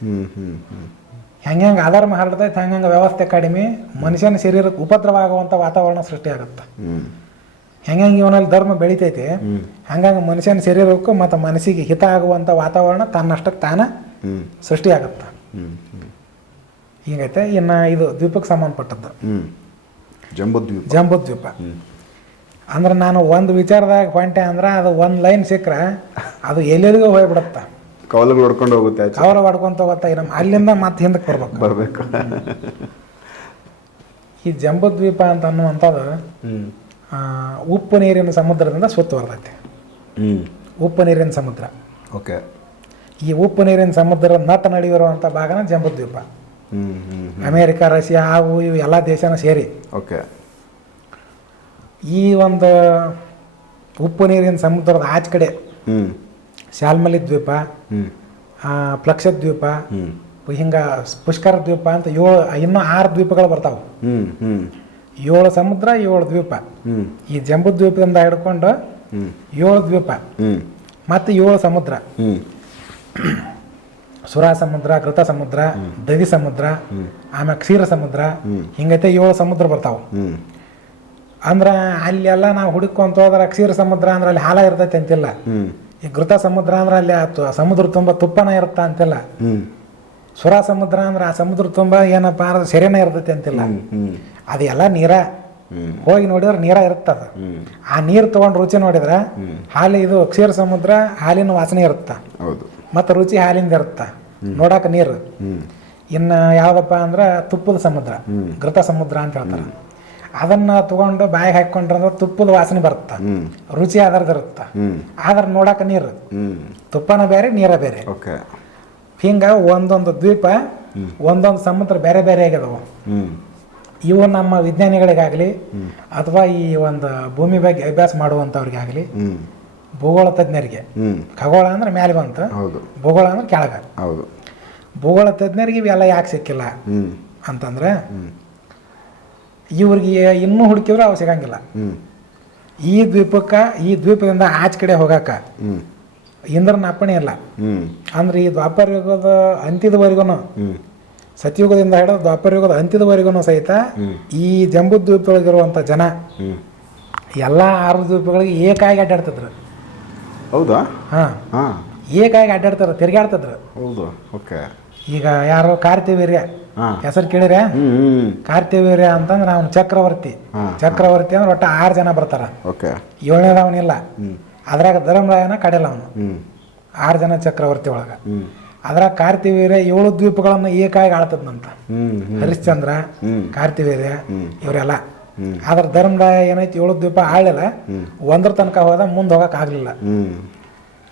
ಹೆಂಗೆ ಹೆಂಗೆ ಆಧಾರ ಹರಡ್ತೈತೆ ಹಂಗೆ ವ್ಯವಸ್ಥೆ ಕಡಿಮೆ ಮನುಷ್ಯನ ಶರೀರಕ್ಕೆ ಉಪದ್ರವ ಆಗುವಂಥ ವಾತಾವರಣ ಸೃಷ್ಟಿಯಾಗುತ್ತೆ ಹ್ಞೂ ಹೆಂಗೆ ಇವನಲ್ಲಿ ಧರ್ಮ ಬೆಳಿತೈತಿ ಹಂಗಂಗೆ ಮನುಷ್ಯನ ಶರೀರಕ್ಕೂ ಮತ್ತು ಮನಸ್ಸಿಗೆ ಹಿತ ಆಗುವಂಥ ವಾತಾವರಣ ತನ್ನಷ್ಟಕ್ಕೆ ತಾನ ಸೃಷ್ಟಿಯಾಗತ್ತೆ ಹೀಗೈತೆ ಇನ್ನು ಇದು ದ್ವೀಪಕ್ಕೆ ಸಂಬಂಧಪಟ್ಟದ್ದು. ಜಂಬದ್ವೀಪ. ಜಂಬದ್ವೀಪ. ಜಂಬೂ ದ್ವೀಪ ಅಂದ್ರೆ ನಾನು ಒಂದು ವಿಚಾರದಾಗ ಹೊಂಟೆ ಅಂದ್ರೆ ಅದು ಒಂದು ಲೈನ್ ಸಿಕ್ಕರೆ ಅದು ಎಲ್ಲೆಲ್ಲಿಗೂ ಹೋಗ್ಬಿಡುತ್ತೆ. ಕವಲಗಳು ಹೊಡ್ಕೊಂಡು ಹೋಗುತ್ತೆ ಕವಲ ಹೊಡ್ಕೊಂತ ಹೋಗುತ್ತೆ ನಮ್ಮ ಅಲ್ಲಿಂದ ಮತ್ತೆ ಹಿಂದಕ್ಕೆ ಬರ್ಬೇಕು. ಬರಬೇಕು. ಈ ಜಂಬದ್ವೀಪ ಅಂತ ಅನ್ನುವಂಥದ್ದು ಉಪ್ಪು ನೀರಿನ ಸಮುದ್ರದಿಂದ ಸುತ್ತುವರ್ದೈತೆ ಉಪ್ಪು ನೀರಿನ ಸಮುದ್ರ. ಓಕೆ. ಈ ಉಪ್ಪು ನೀರಿನ ಸಮುದ್ರದ ನಟ ನಡೆಯುವಂಥ ಭಾಗನ ಜಂಬದ್ವೀಪ. ಅಮೇರಿಕ ರಷ್ಯಾ ಅವು ಇವು ಎಲ್ಲ ದೇಶನೂ ಸೇರಿ. ಓಕೆ. ಈ ಒಂದು ಉಪ್ಪು ನೀರಿನ ಸಮುದ್ರದ ಆಚೆ ಕಡೆ ಹ್ಞೂ ಶಾಲ್ಮಲಿ ದ್ವೀಪ ಪ್ಲಕ್ಷ ದ್ವೀಪ ಹಿಂಗೆ ಪುಷ್ಕರ ದ್ವೀಪ ಅಂತ ಏಳು ಇನ್ನೂ ಆರು ದ್ವೀಪಗಳು ಬರ್ತಾವೆ. ಏಳು ಸಮುದ್ರ ಏಳು ದ್ವೀಪ. ಈ ಜಂಬು ದ್ವೀಪದಿಂದ ಹಿಡ್ಕೊಂಡು ಏಳು ದ್ವೀಪ. ಮತ್ತೆ ಏಳು ಸಮುದ್ರ. ಸುರಾ ಸಮುದ್ರ ಕೃತ ಸಮುದ್ರ ದವಿ ಸಮುದ್ರ ಆಮೇಲೆ ಕ್ಷೀರ ಸಮುದ್ರ ಹಿಂಗೈತೆ ಏಳು ಸಮುದ್ರ ಬರ್ತಾವೆ. ಅಂದ್ರೆ ಅಲ್ಲೆಲ್ಲ ನಾವು ಹುಡುಕೊಂತ ಹೋದ್ರೆ ಕ್ಷೀರ ಸಮುದ್ರ ಅಂದ್ರೆ ಅಲ್ಲಿ ಹಾಲ ಇರ್ತೈತೆ ಅಂತಿಲ್ಲ. ಈ ಘೃತ ಸಮುದ್ರ ಅಂದ್ರೆ ಅಲ್ಲಿ ಆ ತು- ಸಮುದ್ರ ತುಂಬ ತುಪ್ಪನ ಇರುತ್ತ ಅಂತಿಲ್ಲ. ಸುರ ಸಮುದ್ರ ಅಂದ್ರೆ ಆ ಸಮುದ್ರ ತುಂಬ ಏನಪ್ಪ ಅಂದ್ರೆ ಸೆರೆನ ಇರ್ತೈತಿ ಅಂತಿಲ್ಲ. ಅದೆಲ್ಲ ನೀರ. ಹೋಗಿ ನೋಡಿದ್ರೆ ನೀರ ಇರುತ್ತದ ಆ ನೀರು ತೊಗೊಂಡು ರುಚಿ ನೋಡಿದ್ರೆ ಹಾಲಿ ಇದು ಕ್ಷೀರ ಸಮುದ್ರ ಹಾಲಿನ ವಾಸನೆ ಇರುತ್ತ. ಹೌದು. ಮತ್ತು ರುಚಿ ಹಾಲಿಂದ ಇರುತ್ತ. ನೋಡಾಕ ನೀರು. ಇನ್ನು ಯಾವುದಪ್ಪ ಅಂದ್ರೆ ತುಪ್ಪದ ಸಮುದ್ರ. ಘೃತ ಸಮುದ್ರ ಅಂತ ಹೇಳ್ತಾರೆ. ಅದನ್ನ ತಗೊಂಡು ಬಾಯಿಗೆ ಹಾಕೊಂಡ್ರೆ ತುಪ್ಪದ ವಾಸನೆ ಬರುತ್ತ? ರುಚಿ ಇರುತ್ತ? ಆದ್ರೆ ನೋಡಾಕ ನೀರು. ತುಪ್ಪನ ಬೇರೆ ನೀರ ಬೇರೆ. ಹಿಂಗ ಒಂದೊಂದು ದ್ವೀಪ ಒಂದೊಂದು ಸಮುದ್ರ ಬೇರೆ ಬೇರೆ ಆಗ್ಯದವು ಇವು ನಮ್ಮ ವಿಜ್ಞಾನಿಗಳಿಗಾಗಲಿ ಅಥವಾ ಈ ಒಂದು ಭೂಮಿ ಬಗ್ಗೆ ಅಭ್ಯಾಸ ಮಾಡುವಂಥವ್ರಿಗಾಗಲಿ ಭೂಗೋಳ ತಜ್ಞರಿಗೆ. ಖಗೋಳ ಅಂದ್ರೆ ಮೇಲೆ ಬಂತು. ಹೌದು. ಭೂಗೋಳ ಅಂದ್ರೆ ಕೆಳಗ. ಹೌದು. ಭೂಗೋಳ ತಜ್ಞರಿಗೆ ಇವೆಲ್ಲ ಯಾಕೆ ಸಿಕ್ಕಿಲ್ಲ? ಅಂತಂದ್ರೆ ಇವ್ರಿಗೆ ಇನ್ನೂ ಹುಡುಕಿದ್ರು ಅವು ಸಿಗಂಗಿಲ್ಲ. ಈ ದ್ವೀಪಕ್ಕೆ ಈ ದ್ವೀಪದಿಂದ ಆಚೆ ಕಡೆ ಹೋಗಾಕ ಇಂದ್ರನ ಅಪ್ಪಣೆ ಇಲ್ಲ. ಅಂದ್ರೆ ಈ ದ್ವಾಪರ ಯುಗದ ಅಂತ್ಯದವರೆಗೂ ಹ್ಞೂ ಸತ್ಯುಗದಿಂದ ಹಿಡಿದು ದ್ವಾಪರ ಯುಗದ ಅಂತ್ಯದವರೆಗೂ ಸಹಿತ ಈ ಜಂಬು ದ್ವೀಪದೊಳಗಿರುವಂಥ ಜನ ಎಲ್ಲ ಆರು ದ್ವೀಪಗಳಿಗೆ ಏಕಾಗಿ ಅಡ್ಡಾಡ್ತಿದ್ರು. ಹೌದಾ? ಹಾಂ. ಹಾಂ. ಏಕಾಗಿ ಅಡ್ಡಾಡ್ತಾರೆ ತಿರ್ಗಾಡ್ತಿದ್ರು ಹೌದು ಓಕೆ. ಈಗ ಯಾರೋ ಕಾರ್ತಿವೀರ್ಯ ಹೆಸರು ಕೇಳಿರ? ಕಾರ್ತಿವೀರ್ಯ ಅಂತಂದ್ರೆ ಅವನು ಚಕ್ರವರ್ತಿ. ಚಕ್ರವರ್ತಿ ಅಂದ್ರೆ ಒಟ್ಟ ಆರು ಜನ ಬರ್ತಾರ. ಓಕೆ. ಏಳನೇದ ಅವನಿಲ್ಲ ಅದ್ರಾಗ ಧರ್ಮರಾಯನ ಕಡೆಯಲ್ಲ ಅವನು. ಹ್ಮ್. ಆರು ಜನ ಚಕ್ರವರ್ತಿ ಒಳಗ. ಅದ್ರ ಅದ್ರಾಗ ಕಾರ್ತಿವೀರ್ಯ ಏಳು ದ್ವೀಪಗಳನ್ನು ಏಕಾಗಿ ಆಳ್ತದಂತ. ಹರಿಶ್ಚಂದ್ರ ಹ್ಮ್. ಕಾರ್ತಿವೀರ್ಯ. ಇವರೆಲ್ಲ. ಆದ್ರ ಧರ್ಮರಾಯ ಏನೈತಿ ಏಳು ದ್ವೀಪ ಆಳಿಲ್ಲ ಒಂದ್ರ ತನಕ ಹೋದ ಮುಂದೆ ಹೋಗಕ್ ಆಗ್ಲಿಲ್ಲ.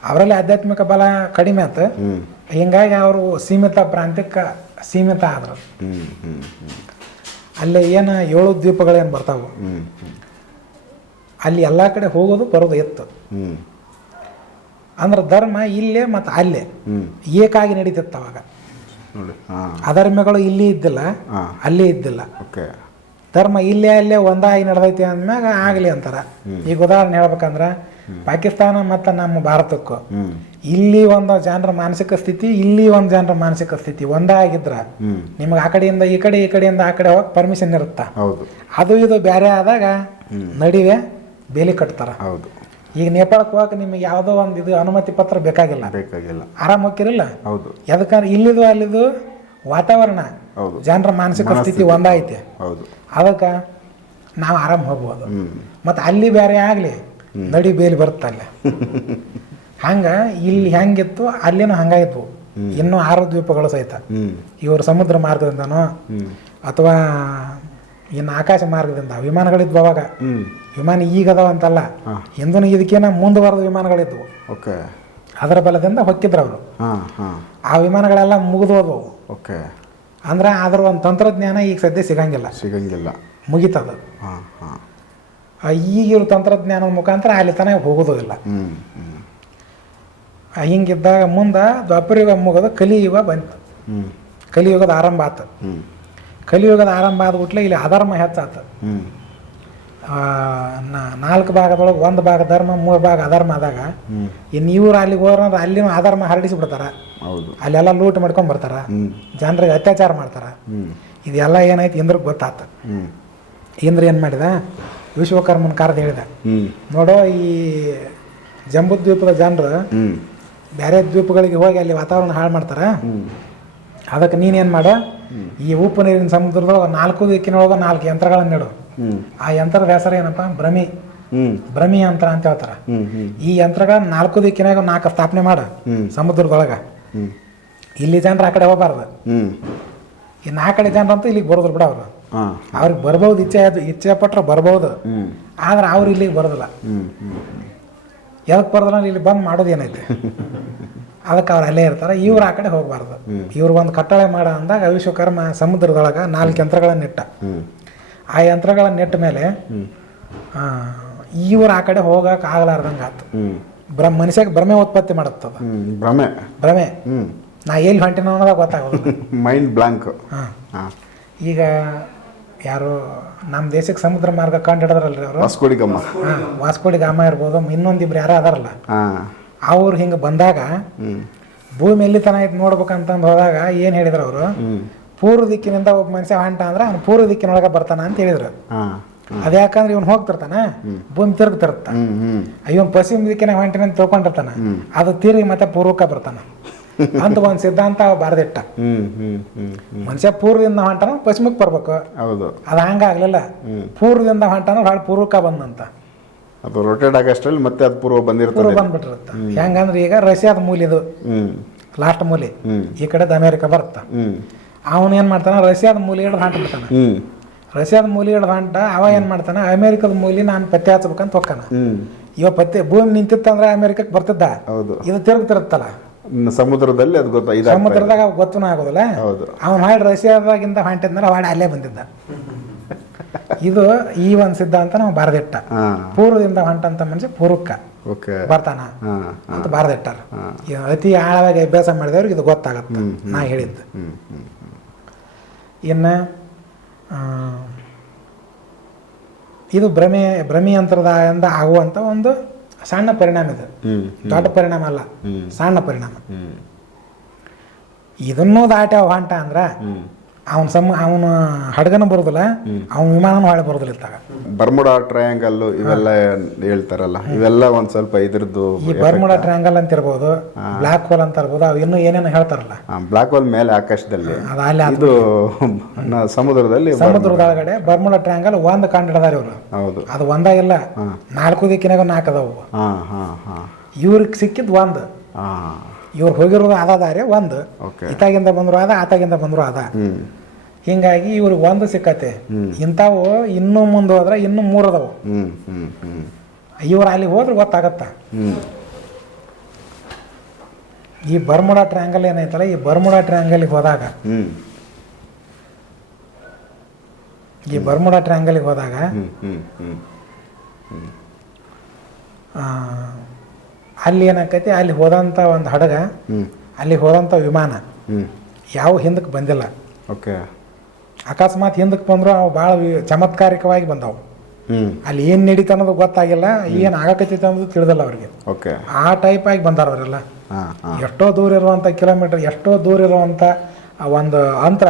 ಅವರಲ್ಲಿ ಆಧ್ಯಾತ್ಮಿಕ ಬಲ ಕಡಿಮೆ ಆಯ್ತು ಹಿಂಗಾಗಿ ಅವರು ಸೀಮಿತ ಪ್ರಾಂತ್ಯಕ್ಕೆ ಸೀಮಿತ ಆದ್ರೆ ಅಲ್ಲಿ ಏನು ಏಳು ದ್ವೀಪಗಳೇನು ಬರ್ತಾವೆ? ಅಲ್ಲಿ ಎಲ್ಲ ಕಡೆ ಹೋಗೋದು ಬರೋದು ಎತ್ತು. ಅಂದ್ರೆ ಧರ್ಮ ಇಲ್ಲೇ ಮತ್ತು ಅಲ್ಲೇ. ಏಕಾಗಿ ನಡೀತಿತ್ತು ಅವಾಗ. ಅಧರ್ಮಗಳು ಇಲ್ಲಿ ಇದ್ದಿಲ್ಲ ಅಲ್ಲಿ ಇದ್ದಿಲ್ಲ. ಓಕೆ. ಧರ್ಮ ಇಲ್ಲೇ ಅಲ್ಲೇ ಒಂದಾಗಿ ನಡೆದೈತಿ ಅಂದ್ಮ್ಯಾಗ ಆಗಲಿ ಅಂತಾರ. ಈಗ ಉದಾಹರಣೆ ಹೇಳ್ಬೇಕಂದ್ರ ಪಾಕಿಸ್ತಾನ ಮತ್ತು ನಮ್ಮ ಭಾರತಕ್ಕೂ. ಇಲ್ಲಿ ಒಂದು ಜನರ ಮಾನಸಿಕ ಸ್ಥಿತಿ ಇಲ್ಲಿ ಒಂದು ಜನರ ಮಾನಸಿಕ ಸ್ಥಿತಿ ಒಂದೇ ಆಗಿದ್ರ ನಿಮ್ಗೆ ಆ ಕಡೆಯಿಂದ ಈ ಕಡೆ ಈ ಕಡೆಯಿಂದ ಆ ಕಡೆ ಹೋಗಿ ಪರ್ಮಿಷನ್ ಇರುತ್ತಾ? ಹೌದು. ಅದು ಇದು ಬೇರೆ ಆದಾಗ ನಡಿವೆ ಬೇಲಿ ಕಟ್ತಾರ. ಹೌದು. ಈಗ ನೇಪಾಳಕ್ಕೆ ಹೋಗಕ್ಕೆ ನಿಮಗೆ ಯಾವುದೋ ಒಂದು ಇದು ಅನುಮತಿ ಪತ್ರ ಬೇಕಾಗಿಲ್ಲ. ಬೇಕಾಗಿಲ್ಲ. ಆರಾಮ್ ಹೋಗಿರಲ್ಲ ಹೌದು. ಯಾಕಂದ್ರೆ ಇಲ್ಲಿದು ಅಲ್ಲಿದು ವಾತಾವರಣ ಹೌದು. ಜನರ ಮಾನಸಿಕ ಸ್ಥಿತಿ ಒಂದೈತೆ ಹೌದು. ಅದಕ್ಕೆ ನಾವು ಆರಾಮ್ ಹೋಗ್ಬೋದು. ಮತ್ತೆ ಅಲ್ಲಿ ಬೇರೆ ಆಗಲಿ ನಡಿ ಬೇಲಿ ಬರುತ್ತಲ್ಲ. ಹಂಗೆ ಇಲ್ಲಿ ಹೆಂಗಿತ್ತು ಅಲ್ಲಿನೂ ಹಂಗಾಯ್ತು. ಇನ್ನೂ ಆರು ದ್ವೀಪಗಳು ಸಹಿತ. ಇವರು ಸಮುದ್ರ ಮಾರ್ಗದಿಂದನೋ ಅಥವಾ ಇನ್ನು ಆಕಾಶ ಮಾರ್ಗದಿಂದ ವಿಮಾನಗಳಿದ್ವು ಅವಾಗ. ವಿಮಾನ ಈಗ ಅದಾವ ಅಂತಲ್ಲ ಹಿಂದೂ ಇದಕ್ಕೇನ ಮುಂದುವರೆದ ವಿಮಾನಗಳಿದ್ವು. ಓಕೆ. ಅದರ ಬಲದಿಂದ ಹೊಕ್ಕಿದ್ರು ಅವರು. ಆ ವಿಮಾನಗಳೆಲ್ಲ ಮುಗಿದು ಹೋದವು. ಓಕೆ. ಅಂದ್ರೆ ಅದರ ಒಂದು ತಂತ್ರಜ್ಞಾನ ಈಗ ಸದ್ಯ ಸಿಗಂಗಿಲ್ಲ. ಸಿಗಂಗಿಲ್ಲ. ಮುಗಿತದ. ಹಾಂ ಹಾಂ. ಆ ಈಗಿರೋ ತಂತ್ರಜ್ಞಾನದ ಮುಖಾಂತರ ಅಲ್ಲಿ ತನಕ ಹೋಗೋದಿಲ್ಲ ಹಿಂಗಿದ್ದಾಗ ಮುಂದೆ ದ್ವಾಪರಯುಗ ಮುಗಿದು ಕಲಿಯುಗ ಬಂತು. ಕಲಿಯುಗದ ಆರಂಭ ಆತ. ಕಲಿಯುಗದ ಆರಂಭ ಆದ್ಬಿಟ್ಲೆ ಇಲ್ಲಿ ಅಧರ್ಮ ಹೆಚ್ಚಾತ. ನಾಲ್ಕು ಭಾಗದೊಳಗೆ ಒಂದು ಭಾಗ ಧರ್ಮ ಮೂರು ಭಾಗ ಅಧರ್ಮ ಆದಾಗ ಇನ್ನು ಇವ್ರು ಅಲ್ಲಿಗೆ ಹೋದ್ರೆ ಅಲ್ಲಿನೂ ಅಧರ್ಮ ಹರಡಿಸಿ ಬಿಡ್ತಾರ. ಹೌದು. ಅಲ್ಲೆಲ್ಲ ಲೂಟ್ ಮಾಡ್ಕೊಂಡ್ ಬರ್ತಾರ. ಜನರಿಗೆ ಅತ್ಯಾಚಾರ ಮಾಡ್ತಾರ. ಇದೆಲ್ಲ ಏನಾಯ್ತು? ಇಂದ್ರಿಗೆ ಗೊತ್ತಾತ. ಇಂದ್ರ ಏನು ಮಾಡಿದ? ವಿಶ್ವಕರ್ಮನ ಕಾರ್ದು ಹೇಳಿದ. ನೋಡೋ ಈ ಜಂಬುದ್ವೀಪದ ಜನರು ಬೇರೆ ದ್ವೀಪಗಳಿಗೆ ಹೋಗಿ ಅಲ್ಲಿ ವಾತಾವರಣ ಹಾಳು ಮಾಡ್ತಾರೆ. ಅದಕ್ಕೆ ನೀನೇನು ಮಾಡ? ಈ ಉಪ್ಪು ನೀರಿನ ಸಮುದ್ರದೊಳಗೆ ನಾಲ್ಕು ದಿಕ್ಕಿನೊಳಗೆ ನಾಲ್ಕು ಯಂತ್ರಗಳನ್ನು ಇಡು ಆ ಯಂತ್ರದ ಹೆಸರು ಏನಪ್ಪ? ಭ್ರಮಿ. ಭ್ರಮಿ ಯಂತ್ರ ಅಂತ ಹೇಳ್ತಾರ. ಈ ಯಂತ್ರಗಳ ನಾಲ್ಕು ದಿಕ್ಕಿನಾಗ ನಾಲ್ಕು ಸ್ಥಾಪನೆ ಮಾಡು ಸಮುದ್ರದೊಳಗ. ಇಲ್ಲಿ ಜನರು ಆ ಕಡೆ ಹೋಗಬಾರ್ದು. ಈ ಆ ಕಡೆ ಜನರಂತೂ ಇಲ್ಲಿಗೆ ಬರೋದ್ರು ಬಿಡ ಅವರು. ಅವ್ರಿಗೆ ಬರ್ಬೋದು ಇಚ್ಛೆ ಇಚ್ಛೆ ಪಟ್ರೆ ಬರ್ಬೋದು. ಆದ್ರೆ ಅವ್ರು ಇಲ್ಲಿಗೆ ಬರೋದಿಲ್ಲ. ಎದಕ್ಕೆ ಬರೋದ್ರ ಇಲ್ಲಿ ಬಂದು ಮಾಡೋದು ಏನೈತೆ? ಅದಕ್ಕೆ ಅವ್ರು ಅಲ್ಲೇ ಇರ್ತಾರೆ. ಇವ್ರು ಆ ಕಡೆ ಹೋಗಬಾರ್ದು. ಇವ್ರು ಒಂದು ಕಟ್ಟಳೆ ಮಾಡ ಅಂದಾಗ ವಿಶ್ವಕರ್ಮ ಸಮುದ್ರದೊಳಗೆ ನಾಲ್ಕು ಯಂತ್ರಗಳನ್ನು ಹ್ಮ್. ಆ ಯಂತ್ರಗಳನ್ನ ನೆಟ್ಟ ಮೇಲೆ ಇವ್ರು ಆ ಕಡೆ ಹೋಗಕ್ಕೆ ಆಗಲಾರ್ದಂಗೆ ಆತು. ಹ್ಮ್. ಬ್ರಹ್ಮ ಮನುಷ್ಯಗೆ ಭ್ರಮೆ ಉತ್ಪತ್ತಿ ಮಾಡುತ್ತದ. ಭ್ರಮೆ. ಭ್ರಮೆ. ನಾ ಎಲ್ಲಿ ಹೊಂಟಿನ ಅನ್ನೋದಾಗ ಗೊತ್ತಾಗೋದಿಲ್ಲ. ಮೈಂಡ್ ಬ್ಲಾಂಕ್ ಈಗ ಯಾರು ನಮ್ಮ ದೇಶಕ್ಕೆ ಸಮುದ್ರ ಮಾರ್ಗ ಕಂಡು ಹಿಡಿದ್ರಲ್ರಿ ಅವರು ವಾಸ್ಕೋಡಿಗಮ್ಮ ಗಮ್ಮ ವಾಸ್ಕೋಡಿ ಗಾಮ ಇರ್ಬೋದು ಇನ್ನೊಂದಿಬ್ರು ಯಾರು ಅದಾರಲ್ಲ. ಅವ್ರು ಹಿಂಗೆ ಬಂದಾಗ ಭೂಮಿ ಎಲ್ಲಿ ತನ ಇದು ನೋಡ್ಬೇಕಂತಂದು ಹೋದಾಗ ಏನು ಹೇಳಿದ್ರು ಅವರು? ಪೂರ್ವ ದಿಕ್ಕಿನಿಂದ ಒಬ್ಬ ಮನುಷ್ಯ ಹೊಂಟ ಅಂದ್ರೆ ಅವ್ನು ಪೂರ್ವ ದಿಕ್ಕಿನೊಳಗೆ ಬರ್ತಾನ ಅಂತ ಹೇಳಿದ್ರು. ಅದ ಯಾಕಂದ್ರೆ ಇವ್ನು ಹೋಗ್ತಿರ್ತಾನ? ಭೂಮಿ ತಿರುಗ್ತಿರ್ತಾನ ಇವನ್ ಪಶ್ಚಿಮ ದಿಕ್ಕಿನ ಹೊಂಟಿನ ಅಂತ ತಿಳ್ಕೊಂಡಿರ್ತಾನ. ಅದು ತಿರುಗಿ ಮತ್ತೆ ಪೂರ್ವಕ್ಕೆ ಬರ್ತಾನ. ಅಂತ ಒಂದು ಸಿದ್ಧಾಂತ ಬಾರ್ದಿಟ್ಟ. ಮನುಷ್ಯ ಪೂರ್ವದಿಂದ ಹೊಂಟನ ಪಶ್ಚಿಮಕ್ಕೆ ಬರ್ಬೇಕು. ಹೌದು. ಅದು ಹಂಗಾಗ್ಲಿಲ್ಲ ಪೂರ್ವದಿಂದ ಹೊಂಟನ ಭಾಳ ಪೂರ್ವಕ್ಕೆ ಬಂದಂತ. ಅದು ರೊಟೇಟ್ ಆಗಷ್ಟರಲ್ಲಿ ಮತ್ತೆ ಅದು ಪೂರ್ವ ಬಂದಿರ್ತದೆ ಬಂದ್ಬಿಟ್ಟಿರುತ್ತೆ. ಹೆಂಗಂದ್ರೆ ಈಗ ರಷ್ಯಾದ ಮೂಲಿ ಇದು. ಲಾಸ್ಟ್ ಮೂಲಿ. ಈ ಕಡೆ ಅಮೇರಿಕ ಬರುತ್ತ. ಅವನು ಏನು ಮಾಡ್ತಾನ? ರಷ್ಯಾದ ಮೂಲಿ ಹಿಡ್ದು ಹೊಂಟ್ಬಿಡ್ತಾನ ಹ್ಮ್. ರಷ್ಯಾದ ಮೂಲಿ ಹಿಡ್ದು ಹಾಂಟ ಅವ ಏನು ಮಾಡ್ತಾನ? ಅಮೇರಿಕದ ಮೂಲಿ ನಾನು ಪತ್ತೆ ಹಚ್ಬೇಕಂತ ಹೊಕ್ಕಾನ. ಇವ ಪತ್ತೆ ಭೂಮಿ ನಿಂತಿತ್ತಂದ್ರೆ ಅಮೇರಿಕಕ್ಕೆ ಬರ್ತಿದ್ದ. ಹೌದು. ಇದು ತಿರುಗ್ತಿರುತ್ತಲ್ಲ. ಸಮುದ್ರದಲ್ಲಿ ಅದು ಗೊತ್ತಾಯ್ತು. ಸಮುದ್ರದಾಗ ಗೊತ್ತೂ ಆಗೋದಿಲ್ಲ. ಹೌದು. ಅವನು ಹಾಡು ರಷ್ಯಾದಾಗಿಂದ ಹೊಂಟಿದ್ಮೇಲೆ ಹಾಡಿ ಅಲ್ಲೇ ಬಂದಿದ್ದ. ಇದು ಈ ಒಂದು ಸಿದ್ಧಾಂತ ನಾವು ಬಾರದಿಟ್ಟ. ಪೂರ್ವದಿಂದ ಹೊಂಟಂತ ಮನುಷ್ಯ ಪೂರ್ವಕ್ಕ. ಬರ್ತಾನ ಅಂತ ಬಾರದಿಟ್ಟಾರ. ಅತಿ ಆಳವಾಗಿ ಅಭ್ಯಾಸ ಮಾಡಿದವ್ರಿಗೆ ಇದು ಗೊತ್ತಾಗತ್ತೆ. ನಾ ಹೇಳಿದ್ದು. ಇನ್ನು ಇದು ಭ್ರಮೆ ಭ್ರಮೆ ಯಂತ್ರದಿಂದ ಆಗುವಂಥ ಒಂದು ಸಣ್ಣ ಪರಿಣಾಮ ಇದು. ದೊಡ್ಡ ಪರಿಣಾಮ ಅಲ್ಲ. ಸಣ್ಣ ಪರಿಣಾಮ. ಇದನ್ನೂ ದಾಟ್ಯಾವ ಹೊಂಟ ಅಂದ್ರೆ ಅವನ ಸಮ ಅವನ ಹಡಗನ ಬರೋದಿಲ್ಲ ಅವನ ವಿಮಾನನೂ ಹಾಳೆ ಬರೋದಿಲ್ಲ ಇತ್ತಾಗ. ಬರ್ಮುಡಾ ಟ್ರಯಾಂಗಲ್ ಇವೆಲ್ಲ ಹೇಳ್ತಾರಲ್ಲ ಇವೆಲ್ಲ ಒಂದ್ ಸ್ವಲ್ಪ ಇದ್ರದ್ದು ಈ ಬರ್ಮುಡಾ ಟ್ರಯಾಂಗಲ್ ಅಂತ ಇರ್ಬೋದು ಬ್ಲಾಕ್ ಹೋಲ್ ಅಂತ ಇರ್ಬೋದು ಅವು ಇನ್ನೂ ಏನೇನು ಹೇಳ್ತಾರಲ್ಲ. ಬ್ಲಾಕ್ ಹೋಲ್ ಮೇಲೆ ಆಕಾಶದಲ್ಲಿ. ಅದು ಅಲ್ಲಿ ಇದು ಸಮುದ್ರದಲ್ಲಿ ಸಮುದ್ರದೊಳಗಡೆ ಬರ್ಮುಡಾ ಟ್ರಯಾಂಗಲ್ ಒಂದು ಕಂಡು ಹಿಡ್ದಾರ ಇವರು ಹೌದು. ಅದು ಒಂದ ಇಲ್ಲ ನಾಲ್ಕು ದಿಕ್ಕಿನಾಗ ನಾಲ್ಕು ಅದಾವು. ಹಾ ಹಾ ಹಾ. ಇವ್ರಿಗೆ ಸಿಕ್ಕಿದ್ ಒಂದು. ಹಾ. ಇವ್ರು ಹೋಗಿರೋದು ಅದ ದಾರಿ ಒಂದು. ಇತ್ತಾಗಿಂದ ಬಂದ್ರು ಅದ ಆತಾಗಿಂದ ಬಂದ್ರು ಅದ ಹಿಂಗಾಗಿ ಇವ್ರಿಗೆ ಒಂದು ಸಿಕ್ಕತ್ತೆ. ಇಂಥವು ಇನ್ನೂ ಮುಂದೆ ಹೋದ್ರೆ ಇನ್ನೂ ಮೂರದವು ಇವ್ರು ಅಲ್ಲಿ ಹೋದ್ರೆ ಗೊತ್ತಾಗತ್ತ? ಈ ಬರ್ಮುಡಾ ಟ್ರ್ಯಾಂಗಲ್ ಏನೈತಲ್ಲ ಈ ಬರ್ಮುಡಾ ಟ್ರ್ಯಾಂಗಲ್ಗೆ ಹೋದಾಗ ಈ ಬರ್ಮುಡಾ ಟ್ರ್ಯಾಂಗಲ್ಗೆ ಹೋದಾಗ ಅಲ್ಲಿ ಏನಾಕೈತಿ? ಅಲ್ಲಿ ಹೋದಂಥ ಒಂದು ಹಡಗ ಅಲ್ಲಿ ಹೋದಂಥ ವಿಮಾನ. ಯಾವ ಹಿಂದಕ್ಕೆ ಬಂದಿಲ್ಲ. ಓಕೆ. ಅಕಸ್ಮಾತ್ ಹಿಂದಕ್ಕೆ ಬಂದ್ರು ಅವು ಭಾಳ ಚಮತ್ಕಾರಿಕವಾಗಿ ಬಂದವು. ಅಲ್ಲಿ ಏನು ನಡೀತ ಅನ್ನೋದು ಗೊತ್ತಾಗಿಲ್ಲ. ಏನು ಆಗಕತ್ತೈತೆ ಅನ್ನೋದು ತಿಳಿದಿಲ್ಲ ಅವ್ರಿಗೆ. ಓಕೆ. ಆ ಟೈಪ್ ಆಗಿ ಬಂದಾರ ಅವರೆಲ್ಲ. ಎಷ್ಟೋ ದೂರ ಇರುವಂಥ ಕಿಲೋಮೀಟರ್ ಎಷ್ಟೋ ದೂರ ಇರುವಂಥ ಆ ಒಂದು ಅಂತರ.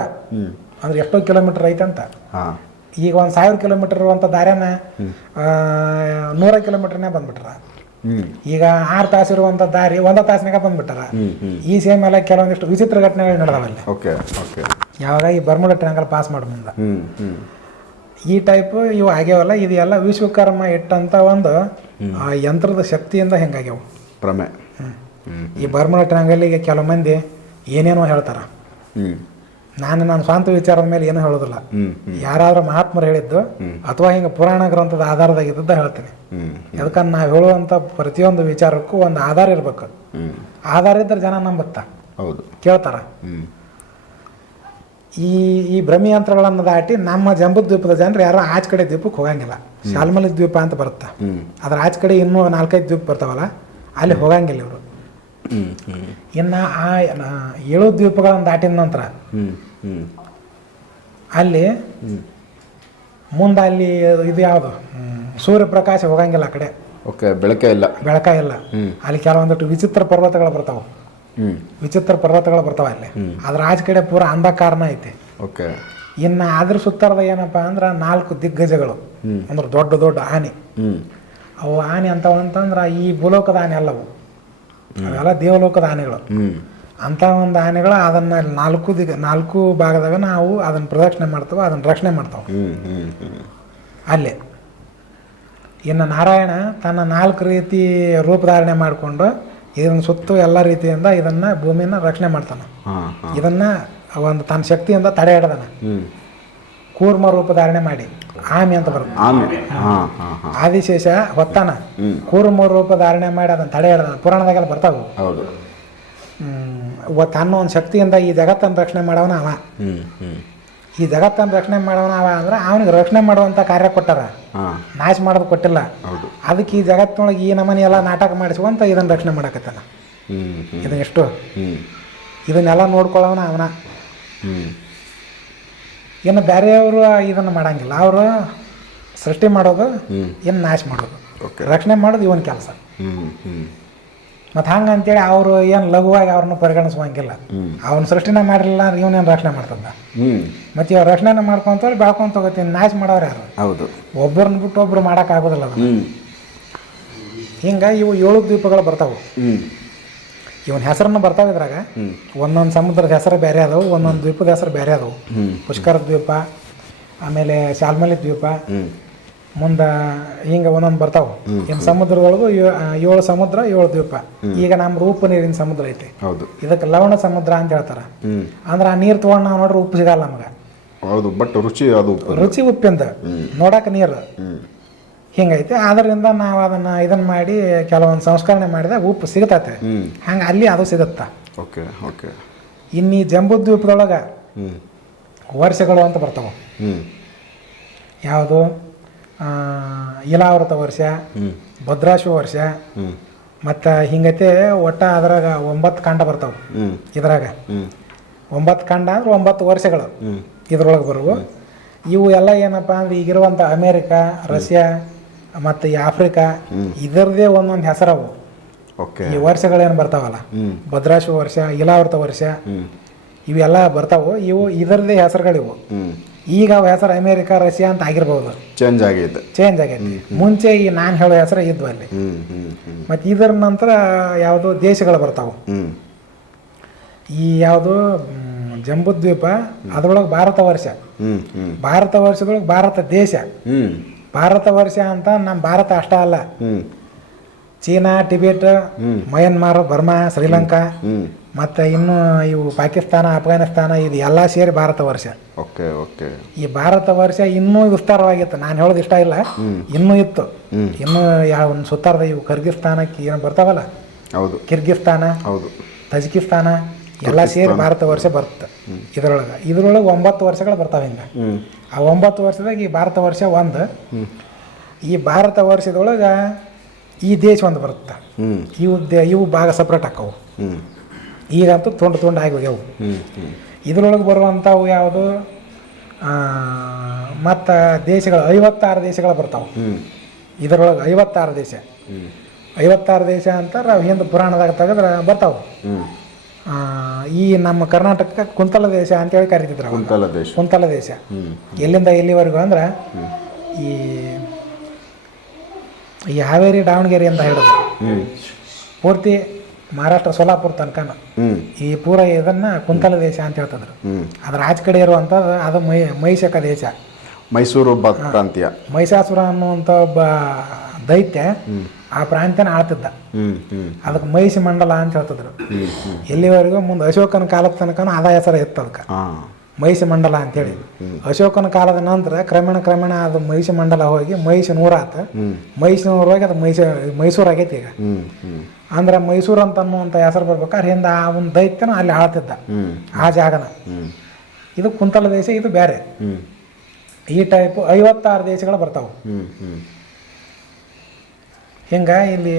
ಅಂದ್ರೆ ಎಷ್ಟೋ ಕಿಲೋಮೀಟರ್ ಐತಂತ ಅಂತ. ಈಗ ಒಂದು ಸಾವಿರ ಕಿಲೋಮೀಟರ್ ಇರುವಂಥ ದಾರ್ಯಾನ ನೂರ ಕಿಲೋಮೀಟರ್ನೇ ಬಂದ್ಬಿಟ್ರ. ಈಗ ಆರು ತಾಸು ಇರುವಂತ ದಾರಿ ಒಂದ ತಾಸಿನಾಗ ಬಂದ್ಬಿಟ್ಟಾರ. ಈ ಸೇಮ್ ಎಲ್ಲ ಕೆಲವೊಂದಿಷ್ಟು ವಿಚಿತ್ರ ಘಟನೆಗಳು ನಡೆದವಲ್ಲಿ. Okay okay. ಯಾವಾಗ ಈ ಬರ್ಮುಡ ಟ್ರ್ಯಾಂಗಲ್ ಪಾಸ್ ಮಾಡೋ ಮುಂದೆ. ಹ್ಮ್ ಹ್ಮ್. ಈ ಟೈಪ್ ಇವು ಆಗ್ಯಾವಲ್ಲ ಇದು ಎಲ್ಲ ವಿಶ್ವಕರ್ಮ ಇಟ್ಟಂತ ಒಂದು ಆ ಯಂತ್ರದ ಶಕ್ತಿಯಿಂದ ಹೆಂಗಾಗ್ಯಾವ. ಪ್ರಮೆ. ಈ ಬರ್ಮುಡ ಟ್ರ್ಯಾಂಗಲ್ಲಿಗೆ ಕೆಲವು ಮಂದಿ ಏನೇನೋ ಹೇಳ್ತಾರ. ನಾನು ನನ್ನ ಸ್ವಂತ ವಿಚಾರದ ಮೇಲೆ ಏನು ಹೇಳೋದಿಲ್ಲ. ಯಾರಾದ್ರೂ ಮಹಾತ್ಮರು ಹೇಳಿದ್ದು ಅಥವಾ ಹಿಂಗೆ ಪುರಾಣ ಗ್ರಂಥದ ಆಧಾರದಾಗ ಇದ್ದದ್ದು ಹೇಳ್ತೀನಿ. ಯಾಕಂದ್ರೆ ನಾವು ಹೇಳುವಂಥ ಪ್ರತಿಯೊಂದು ವಿಚಾರಕ್ಕೂ ಒಂದು ಆಧಾರ ಇರಬೇಕು. ಆಧಾರ ಇದ್ರೆ ಜನ ನಂಬುತ್ತಾ. ಹೌದು. ಕೇಳ್ತಾರ? ಈ ಈ ಭ್ರಮಿಯಂತ್ರಗಳನ್ನು ದಾಟಿ ನಮ್ಮ ಜಂಬುದ್ವೀಪದ ಜನರು ಯಾರೋ ಆಚ ಕಡೆ ದ್ವೀಪಕ್ಕೆ ಹೋಗಂಗಿಲ್ಲ. ಶಾಲ್ಮಲಿ ದ್ವೀಪ ಅಂತ ಬರುತ್ತೆ. ಅದ್ರ ಆಚ ಕಡೆ ಇನ್ನೂ ನಾಲ್ಕೈದು ದ್ವೀಪ ಬರ್ತಾವಲ್ಲ ಅಲ್ಲಿ ಹೋಗಂಗಿಲ್ಲ ಇವರು. ಇನ್ನು ಆ ಏಳು ದ್ವೀಪಗಳನ್ನು ದಾಟಿದ ನಂತರ ಅಲ್ಲಿ ಮುಂದೆ ಅಲ್ಲಿ ಇದು ಯಾವುದು? ಸೂರ್ಯ ಸೂರ್ಯಪ್ರಕಾಶ ಹೋಗಂಗಿಲ್ಲ ಆ ಕಡೆ. ಓಕೆ ಬೆಳಕ ಇಲ್ಲ. ಬೆಳಕ ಇಲ್ಲ. ಅಲ್ಲಿ ಕೆಲವೊಂದಿಟ್ಟು ವಿಚಿತ್ರ ಪರ್ವತಗಳು ಬರ್ತಾವೆ. ವಿಚಿತ್ರ ಪರ್ವತಗಳು ಬರ್ತಾವೆ ಅಲ್ಲಿ. ಅದ್ರ ಆಚೆ ಕಡೆ ಪೂರ ಅಂಧಕಾರನ ಐತಿ. ಓಕೆ. ಇನ್ನು ಅದ್ರ ಸುತ್ತಾರದ ಏನಪ್ಪ ಅಂದ್ರೆ ನಾಲ್ಕು ದಿಗ್ಗಜಗಳು. ಅಂದ್ರೆ ದೊಡ್ಡ ದೊಡ್ಡ ಆನೆ. ಅವು ಆನೆ ಅಂತವು ಅಂತಂದ್ರೆ ಈ ಭೂಲೋಕದ ಆನೆ ಅಲ್ಲವು. ಅವೆಲ್ಲ ದೇವಲೋಕದ ಆನೆಗಳು. ಅಂಥ ಒಂದು ಆನೆಗಳು ಅದನ್ನು ನಾಲ್ಕು ದಿಗ ನಾಲ್ಕು ಭಾಗದಾಗ ನಾವು ಅದನ್ನು ಪ್ರದಕ್ಷಿಣೆ ಮಾಡ್ತೇವೆ ಅದನ್ನು ರಕ್ಷಣೆ ಮಾಡ್ತಾವೆ. ಅಲ್ಲೇ. ಇನ್ನು ನಾರಾಯಣ ತನ್ನ ನಾಲ್ಕು ರೀತಿ ರೂಪಧಾರಣೆ ಮಾಡಿಕೊಂಡು ಇದನ್ನು ಸುತ್ತು ಎಲ್ಲ ರೀತಿಯಿಂದ ಇದನ್ನು ಭೂಮಿಯನ್ನ ರಕ್ಷಣೆ ಮಾಡ್ತಾನೆ. ಇದನ್ನ ಒಂದು ತನ್ನ ಶಕ್ತಿಯಿಂದ ತಡೆ ಹಿಡ್ದಾನ ಕೂರ್ಮ ರೂಪಧಾರಣೆ ಮಾಡಿ. ಆಮೆ ಅಂತ ಬರುತ್ತೆ. ಆದಿಶೇಷ ಹೊತ್ತಾನ. ಕೂರ್ಮ ರೂಪ ಧಾರಣೆ ಮಾಡಿ ಅದನ್ನು ತಡೆ ಹಿಡ್ದಾನ ಪುರಾಣದಾಗೆಲ್ಲ ಬರ್ತಾವು. ತನ್ನ ಒಂದು ಶಕ್ತಿಯಿಂದ ಈ ಜಗತ್ತನ್ನು ರಕ್ಷಣೆ ಮಾಡವನ ಅವ. ಈ ಜಗತ್ತನ್ನು ರಕ್ಷಣೆ ಮಾಡವನ ಅವ ಅಂದ್ರೆ ಅವನಿಗೆ ರಕ್ಷಣೆ ಮಾಡುವಂಥ ಕಾರ್ಯ ಕೊಟ್ಟಾರ. ನಾಶ ಮಾಡೋದು ಕೊಟ್ಟಿಲ್ಲ. ಹೌದು. ಅದಕ್ಕೆ ಈ ಜಗತ್ತಿನೊಳಗೆ ಈ ನಮನಿ ಎಲ್ಲ ನಾಟಕ ಮಾಡಿಸುವಂತ ಇದನ್ನು ರಕ್ಷಣೆ ಮಾಡಕತ್ತಾನ. ಇದನ್ನ ಎಷ್ಟು? ಇದನ್ನೆಲ್ಲ ನೋಡ್ಕೊಳ್ಳೋನ ಅವನ. ಇನ್ನು ಬೇರೆಯವರು ಇದನ್ನು ಮಾಡಂಗಿಲ್ಲ. ಅವರು ಸೃಷ್ಟಿ ಮಾಡೋದು ಇನ್ನು ನಾಶ ಮಾಡೋದು. ಓಕೆ ರಕ್ಷಣೆ ಮಾಡೋದು ಇವನ್ ಕೆಲಸ. ಹ್ಞೂ ಹ್ಞೂ ಮತ್ತು ಹಂಗೆ ಅಂತೇಳಿ ಅವರು ಏನು ಲಘುವಾಗಿ ಅವ್ರನ್ನ ಪರಿಗಣಿಸುವಂಗಿಲ್ಲ. ಅವ್ನ ಸೃಷ್ಟಿನ ಮಾಡಿರಲಿಲ್ಲ ಅಂದ್ರೆ ಇವನೇನು ರಕ್ಷಣೆ ಮಾಡ್ತದ? ಮತ್ತೆ ಇವ್ರು ರಕ್ಷಣೆ ಮಾಡ್ಕೊಂತವ್ರು ಬೆಳ್ಕೊಂತ ಹೋಗತ್ತೀನಿ ನಾಶ ಮಾಡೋರು ಯಾರು? ಹೌದು. ಒಬ್ಬರನ್ನ ಬಿಟ್ಟು ಒಬ್ರು ಮಾಡೋಕ್ಕಾಗೋದಿಲ್ಲ ಅದು ಹಿಂಗೆ ಇವು ಏಳು ದ್ವೀಪಗಳು ಬರ್ತಾವೆ. ಇವನ್ ಹೆಸರನ್ನು ಬರ್ತಾವೆ ಇದ್ರಾಗ. ಒಂದೊಂದು ಸಮುದ್ರದ ಹೆಸರು ಬೇರೆ ಅದಾವು ಒಂದೊಂದು ದ್ವೀಪದ ಹೆಸರು ಬೇರೆ ಅದಾವು. ಪುಷ್ಕರ ದ್ವೀಪ ಆಮೇಲೆ ಶಾಲ್ಮಲಿ ದ್ವೀಪ ಮುಂದೆ ಹಿಂಗೆ ಒಂದೊಂದು ಬರ್ತಾವೆ. ಇನ್ನು ಸಮುದ್ರದೊಳಗು ಏಳು ಸಮುದ್ರ ಏಳು ದ್ವೀಪ. ಈಗ ನಮ್ಮ ರೂಪ ನೀರಿನ ಸಮುದ್ರ ಐತಿ. ಹೌದು. ಇದಕ್ಕೆ ಲವಣ ಸಮುದ್ರ ಅಂತ ಹೇಳ್ತಾರೆ. ಅಂದ್ರ ಆ ನೀರು ತೊಗೊಂಡು ನಾವು ನೋಡ್ರಿ ಉಪ್ಪು ಸಿಗಲ್ಲ ನಮಗೆ. ಹೌದು ಬಟ್ ರುಚಿ ಅದು ರುಚಿ ಉಪ್ಪಿಂದ. ನೋಡಕ್ಕೆ ನೀರು. ಹಿಂಗೈತೆ. ಅದರಿಂದ ನಾವು ಅದನ್ನ ಇದನ್ನ ಮಾಡಿ ಕೆಲವೊಂದು ಸಂಸ್ಕರಣೆ ಮಾಡಿದಾಗ ಉಪ್ಪು ಸಿಗತೈತೆ. ಹಂಗ ಅಲ್ಲಿ ಅದು ಸಿಗುತ್ತಾ. Okay okay. ಇನ್ನು ಈ ಜಂಬೂ ದ್ವೀಪದೊಳಗೆ ಹ್ಞೂ ವರ್ಷಗಳು ಅಂತ ಬರ್ತಾವೆ. ಯಾವುದು? ಇಲಾವೃತ ವರ್ಷ ಹ್ಞೂ ಭದ್ರಾಶ್ವ ವರ್ಷ ಮತ್ತು ಹಿಂಗತೆ ಒಟ್ಟ ಅದ್ರಾಗ ಒಂಬತ್ತು ಕಾಂಡ ಬರ್ತಾವೆ. ಇದ್ರಾಗ. ಒಂಬತ್ತು ಕಾಂಡ ಅಂದ್ರೆ ಒಂಬತ್ತು ವರ್ಷಗಳು. ಇದ್ರೊಳಗೆ ಬರುವು. ಇವು ಎಲ್ಲ ಏನಪ್ಪ ಅಂದ್ರೆ ಈಗಿರುವಂಥ ಅಮೇರಿಕಾ ರಷ್ಯಾ ಮತ್ತು ಈ ಆಫ್ರಿಕಾ ಇದರದೇ ಒಂದೊಂದು ಹೆಸರವು. ಓಕೆ. ಈ ವರ್ಷಗಳೇನು ಬರ್ತಾವಲ್ಲ? ಭದ್ರಾಶು ವರ್ಷ ಇಲಾವೃತ ವರ್ಷ ಇವೆಲ್ಲ ಬರ್ತಾವು. ಇವು ಇದರದೇ ಹೆಸರುಗಳಿವು. ಈಗ ಅವ ಹೆಸರು ಅಮೇರಿಕಾ ರಷ್ಯಾ ಅಂತ ಆಗಿರ್ಬೋದು. ಚೇಂಜ್ ಆಗಿದೆ ಚೇಂಜ್ ಆಗೈತೆ. ಮುಂಚೆ ಈ ನಾನು ಹೇಳೋ ಹೆಸರು ಇದ್ವು ಅಲ್ಲಿ. ಮತ್ತು ಇದರ ನಂತರ ಯಾವುದೋ ದೇಶಗಳು ಬರ್ತಾವೆ. ಈ ಯಾವುದು ಜಂಬುದ್ವೀಪ ಅದರೊಳಗೆ ಭಾರತ ವರ್ಷ. ಭಾರತ ವರ್ಷದೊಳಗೆ ಭಾರತ ದೇಶ. ಭಾರತ ವರ್ಷ ಅಂತ ನಮ್ಮ ಭಾರತ ಅಷ್ಟ ಅಲ್ಲ. China Tibet Myanmar Burma Sri Lanka ಮತ್ತೆ ಇನ್ನು ಇವು ಪಾಕಿಸ್ತಾನ ಅಫ್ಘಾನಿಸ್ತಾನ ಇದು ಎಲ್ಲ ಸೇರಿ ಭಾರತ ವರ್ಷ. Okay okay. ಈ ಭಾರತ ವರ್ಷ ಇನ್ನೂ ವಿಸ್ತಾರವಾಗಿತ್ತು. ನಾನು ಹೇಳೋದು ಇಷ್ಟ ಇಲ್ಲ. ಇನ್ನೂ ಇತ್ತು. ಇನ್ನು ಯಾವ ಒಂದು ಸುತ್ತಾರದ ಇವು ಕರ್ಗಿಸ್ತಾನಕ್ಕೆ ಏನು ಬರ್ತಾವಲ್ಲ? ಹೌದು. ಕಿರ್ಗಿಸ್ತಾನ ಹೌದು. ತಜಿಕಿಸ್ತಾನ ಎಲ್ಲ ಸೇರಿ ಭಾರತ ವರ್ಷ ಬರುತ್ತೆ. ಇದರೊಳಗೆ. ಇದರೊಳಗೆ ಒಂಬತ್ತು ವರ್ಷಗಳು ಬರ್ತಾವೆ ಹಿಂಗೆ ಆ ಒಂಬತ್ತು ವರ್ಷದಾಗ ಈ ಭಾರತ ವರ್ಷ ಒಂದು. ಈ ಭಾರತ ವರ್ಷದೊಳಗೆ ಈ ದೇಶ ಒಂದು ಬರುತ್ತೆ? ಇವು ದೇ ಇವು ಭಾಗ ಸಪ್ರೇಟ್ ಹಾಕವು. ಈಗಂತೂ ತುಂಡು ತೊಂಡು ಆಗಿ ಹೋಗ್ಯಾವು. ಇದರೊಳಗೆ ಬರುವಂಥವು ಯಾವುದು? ಮತ್ತು ದೇಶಗಳು ಐವತ್ತಾರು ದೇಶಗಳು ಬರ್ತಾವೆ. ಇದರೊಳಗೆ ಐವತ್ತಾರು ದೇಶ. ಐವತ್ತಾರು ದೇಶ ಅಂತಾರೆ ಅವು ಹಿಂದ ಪುರಾಣದಾಗ ತೆಗೆದ್ರೆ ಬರ್ತಾವೆ. ಈ ನಮ್ಮ ಕರ್ನಾಟಕ ಕುಂತಲ ದೇಶ ಅಂತೇಳಿ ಕರಿತಿದ್ರು. ಕುಂತಲ ದೇಶ. ಕುಂತಲ ದೇಶ. ಎಲ್ಲಿಂದ ಎಲ್ಲಿವರೆಗೂ ಅಂದ್ರೆ ಈ ಈ ಹಾವೇರಿ ದಾವಣಗೆರೆ ಅಂತ ಹೇಳಿದ್ರು. ಪೂರ್ತಿ ಮಹಾರಾಷ್ಟ್ರ ಸೋಲಾಪುರ ತನಕ ಹ್ಞೂ ಈ ಪೂರ ಇದನ್ನ ಕುಂತಲ ದೇಶ ಅಂತ ಹೇಳ್ತಿದ್ರು. ಅದ್ರ ಆಚೆ ಕಡೆ ಇರುವಂಥದ್ದು ಅದು ಮೈ ದೇಶ. ಮೈಸೂರು ಪ್ರಾಂತ್ಯ. ಮೈಸಾಸುರ ಅನ್ನುವಂಥ ಒಬ್ಬ ದೈತ್ಯ ಆ ಪ್ರಾಂತ್ಯನ ಆಳ್ತಿದ್ದ. ಅದಕ್ಕೆ ಮೈಸಿ ಮಂಡಲ ಅಂತ ಹೇಳ್ತಿದ್ರು. ಎಲ್ಲಿವರೆಗೂ ಮುಂದೆ ಅಶೋಕನ ಕಾಲದ ತನಕನೂ ಅದ ಹೆಸರು ಇತ್ತು ಅದಕ್ಕೆ. ಮಹಿಷ ಮಂಡಲ ಅಂತೇಳಿ ಅಶೋಕನ ಕಾಲದ ನಂತರ ಕ್ರಮೇಣ ಕ್ರಮೇಣ ಅದು ಮಹಿಷ ಮಂಡಲ ಹೋಗಿ ಮಹಿಷ ನೂರಾತ. ಹ್ಞೂ ಮಹಿಷ ನೂರು ಹೋಗಿ ಅದು ಮೈಸ ಮೈಸೂರು ಆಗೈತಿ ಈಗ. ಅಂದ್ರೆ ಮೈಸೂರು ಅಂತ ಅನ್ನುವಂಥ ಹೆಸರು ಬರ್ಬೇಕಾದ್ರೆ ಹಿಂದೆ ಆ ಒಂದು ದೈತ್ಯನ ಅಲ್ಲಿ ಆಳ್ತಿದ್ದ. ಆ ಜಾಗನ. ಇದು ಕುಂತಲ ದೇಶ ಇದು ಬೇರೆ ಈ ಟೈಪ್ ಐವತ್ತಾರು ದೇಶಗಳು ಬರ್ತಾವೆ. ಹಿಂಗೆ ಇಲ್ಲಿ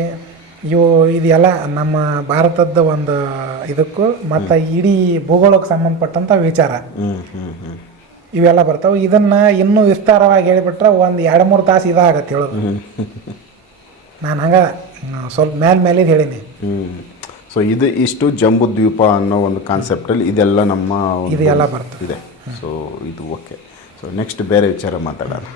ಇವು ಇದೆಲ್ಲ ನಮ್ಮ ಭಾರತದ ಒಂದು ಇದಕ್ಕೂ ಮತ್ತು ಇಡೀ ಭೂಗೋಳಕ್ಕೆ ಸಂಬಂಧಪಟ್ಟಂಥ ವಿಚಾರ. ಇವೆಲ್ಲ ಬರ್ತಾವೆ. ಇದನ್ನು ಇನ್ನೂ ವಿಸ್ತಾರವಾಗಿ ಹೇಳಿಬಿಟ್ರೆ ಒಂದು ಎರಡು ಮೂರು ತಾಸು ಇದಾಗತ್ತೆ ಹೇಳೋದು. ನಾನು ಹಂಗ ಸ್ವಲ್ಪ ಮೇಲೆ ಮೇಲೆ ಹೇಳೀನಿ. ಸೊ ಇದು ಇಷ್ಟು ಜಂಬು ದ್ವೀಪ ಅನ್ನೋ ಒಂದು ಕಾನ್ಸೆಪ್ಟಲ್ಲಿ ಇದೆಲ್ಲ ನಮ್ಮ ಇದೆಲ್ಲ ಬರ್ತದೆ ಸೊ ಇದು ಓಕೆ. ಸೊ ನೆಕ್ಸ್ಟ್ ಬೇರೆ ವಿಚಾರ ಮಾತಾಡೋಣ.